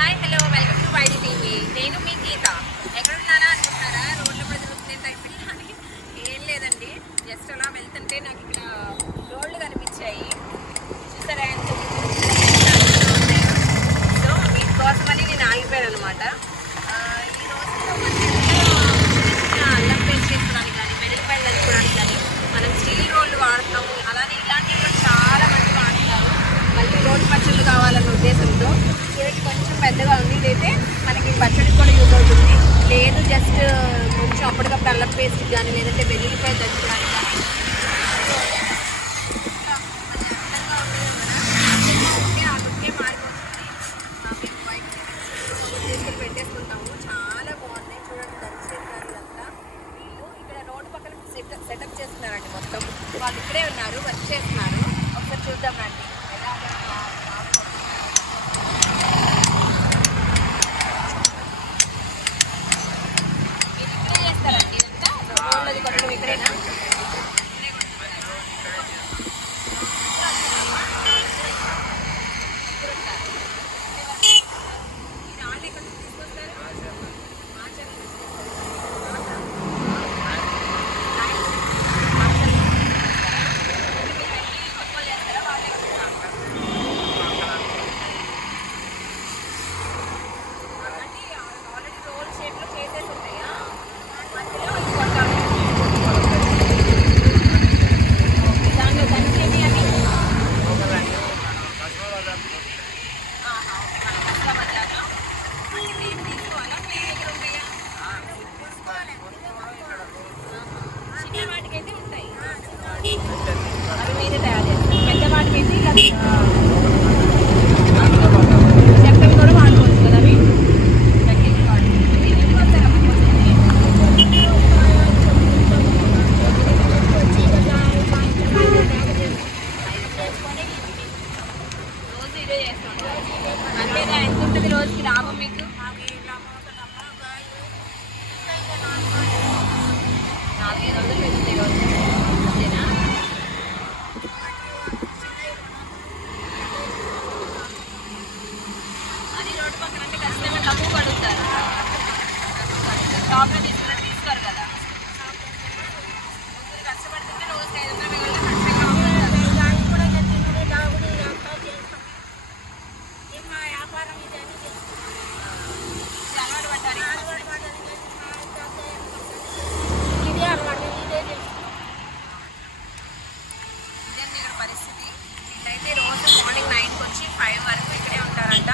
Hi hello welcome to YD TV. నేను మీ గీత. ఎక్కడున్నారా అనుకుంటున్నారా? రోడ్ల మీద చూస్తే అయిపోయింది. ఏం లేదండి, జస్ట్ అలా వెళ్తుంటే నాకు ఇక్కడ రోడ్లు కనిపించాయి. చూసారా ఎంత ఉన్నాయో. సో మీకోసమని నేను ఆగిపోయాను అనమాట. ఈ రోజుల్లో చిన్న అల్లం పేస్ట్ చేసుకోవడానికి కానీ వెల్లుల్లిపాయలు దంచుకోవడానికి కానీ మనం స్టీల్ రోడ్లు వాడుతున్నాము. అలానే ఇలాంటివి కూడా చాలా మంది వాడుతున్నారు. మళ్ళీ రోడ్డు పచ్చళ్ళు కావాలన్న ఉద్దేశంతో చూడండి, కొంచెం పెద్దగా ఉంది. ఇదైతే మనకి పచ్చడికి కూడా యూజ్ అవుతుంది. లేదు జస్ట్ కొంచెం అప్పటికప్పుడు అల్లం పేస్ట్ కానీ లేదంటే వెల్లుల్లిపాయ దంచడానికి కానీ ఆ లుక్కే మారిపోతుంది. మేము బయట తీసుకుని పెట్టేసుకుంటాము. చాలా బాగున్నాయి చూడండి, దంచేస్తారు. ఇదంతా వీళ్ళు ఇక్కడ రోడ్డు పక్కన సెటప్ చేస్తున్నారండి. మొత్తం వాళ్ళు ఇక్కడే ఉన్నారు, వర్క్ చేస్తున్నారు. ఒకసారి చూద్దాం రండి. ఇక్కడేనా అవి మీరే తయారు చేస్తారు. పెద్ద వాటికైతే ఇలా చెక్కవి కూడా వాడుకోవచ్చు కదా. అవి రోజు ఇదే చేస్తాం. అంతేగా, ఎంత ఉంటుంది రోజుకి లాభం మీకు? 400-500 పెరుగుతాయి రోజు. అంతేనా? అది రోడ్డు పక్కన అంటే ఖచ్చితంగా తక్కువ కడుగుతారు. షాప్లో తీసుకోరు కదా. కష్టపడుతుంటే రోజుకి 500 మిగిలిన ఖచ్చితంగా అలవాటు పడ్డారు. ఇదండి ఇక్కడ పరిస్థితి. వీళ్ళైతే రోజు మార్నింగ్ 9కి వచ్చి 5 వరకు ఇక్కడే ఉంటారంట.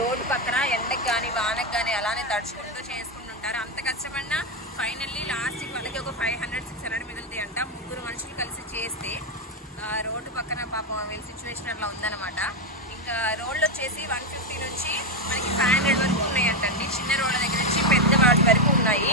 రోడ్డు పక్కన ఎండకు కానీ వానకు కానీ అలానే తడుచుకుంటూ చేసుకుంటూ ఉంటారు. అంత కష్టపడినా ఫైనల్లీ లాస్ట్కి వాళ్ళకి ఒక 500-600 మిగులుతాయి అంట. 3 మనుషులు కలిసి చేస్తే. రోడ్డు పక్కన పాపం వీళ్ళ సిచ్యువేషన్ అట్లా ఉందన్నమాట. ఇంకా రోడ్లు వచ్చేసి 150 నుంచి మనకి 500 వరకు ఉన్నాయంటండి. చిన్న రోడ్ల దగ్గర నుంచి పెద్ద వాటి వరకు ఉన్నాయి.